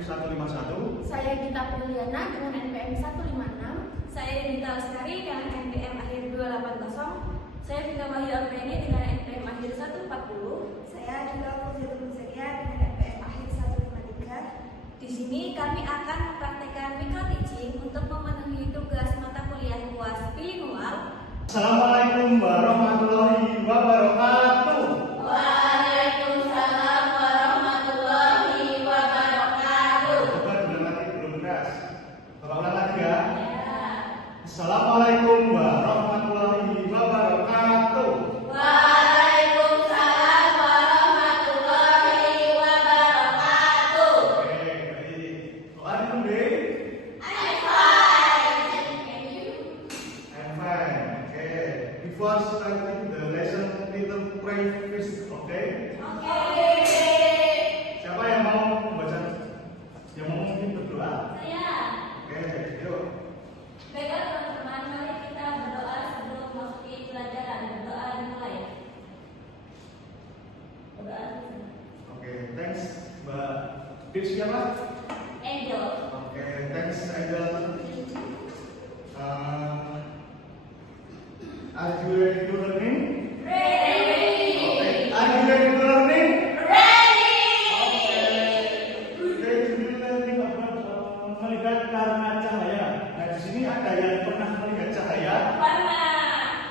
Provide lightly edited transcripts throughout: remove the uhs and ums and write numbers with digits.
151. Saya Gita Puliana dengan NPM 156. Saya Gita Lestari dengan NPM akhir 280. Saya Gita Wahyu Apreni dengan NPM akhir 140. Saya juga Fuzil Muzeria dengan NPM akhir 153. Di sini kami akan mempraktekkan micro teaching untuk memenuhi tugas mata kuliah UAS bilingual. Assalamualaikum warahmatullahi wabarakatuh. Waalaikumsalam warahmatullahi wabarakatuh. Coba bilang lagi belum keras. Coba ulang lagi ya. Assalamualaikum warahmatullahi wabarakatuh. Waalaikumsalam warahmatullahi wabarakatuh. Oke, baik. Soal itu deh. I'm fine. And you? I'm fine. Okay. Before starting the lesson, little pray first. Okay. Siapa yang mau membaca? Yang mau mungkin berdoa? Saya. Oke, yuk. Baiklah teman-teman, mari kita berdoa sebelum memasuki pelajaran. Berdoa dimulai. Berdoa. Oke, thanks Mbak. Big siapa? Angel. Oke, thanks Angel. Are you ready to learning? Okay, are you ready to learning? Okay, we will learning about melihat karena cahaya. Nah, di sini ada yang pernah melihat cahaya.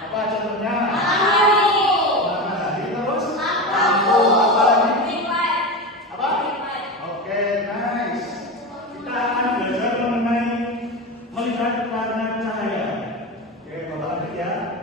Apa contohnya? Matahari terus? Apa lagi? Apa? Oke, nice. Kita akan belajar mengenai melihat karena cahaya. Oke, Bapak adik ya.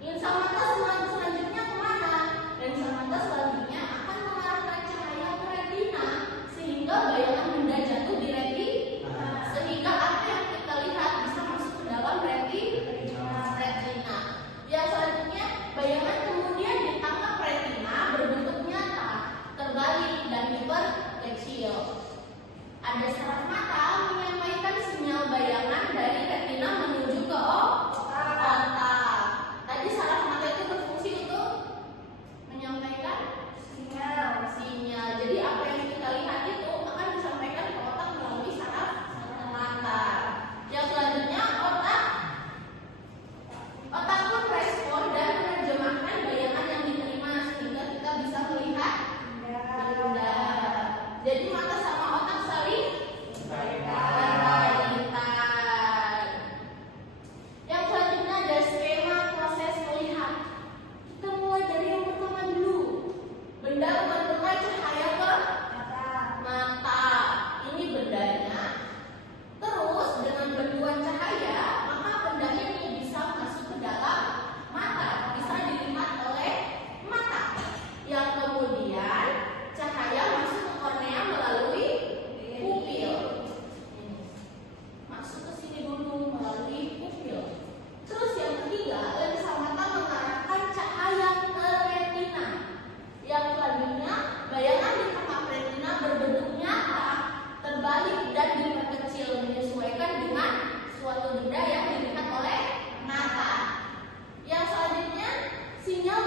Lensa mata selanjutnya kemana? Lensa mata selanjutnya akan mengarahkan cahaya ke retina sehingga bayangan benda jatuh di retina. Sehingga apa yang kita lihat bisa masuk ke dalam retina. Yang selanjutnya, bayangan kemudian ditangkap retina berbentuk nyata, terbalik dan diperkecil. Ada saraf mata menyampaikan sinyal bayangan dari retina menuju ke otak. Tadi saraf mata itu berfungsi untuk menyampaikan sinyal. Jadi apa yang kita lihat itu akan disampaikan ke otak melalui saraf mata. Yang selanjutnya otak pun respon dan menerjemahkan bayangan yang diterima sehingga kita bisa melihat benda. Jadi mata sama otak saling berkaitan. Yang selanjutnya ada skema proses melihat. Kita mulai dari yang pertama dulu. Benda menemukan cahaya ke mata. Ini bendanya. Terus dengan benturan cahaya, maka benda ini bisa masuk ke dalam mata, bisa dilihat oleh mata. Yang kemudian cahaya masuk ke kornea melalui pupil. Masuk ke sini dulu melalui pupil. Terus yang ketiga, lensa mata mengarahkan cahaya ke retina. Yang selanjutnya, bayangan di tengah retina berbentuk nyata, terbalik dan diperkecil menyesuaikan dengan suatu benda yang dilihat oleh mata. Yang selanjutnya, sinyal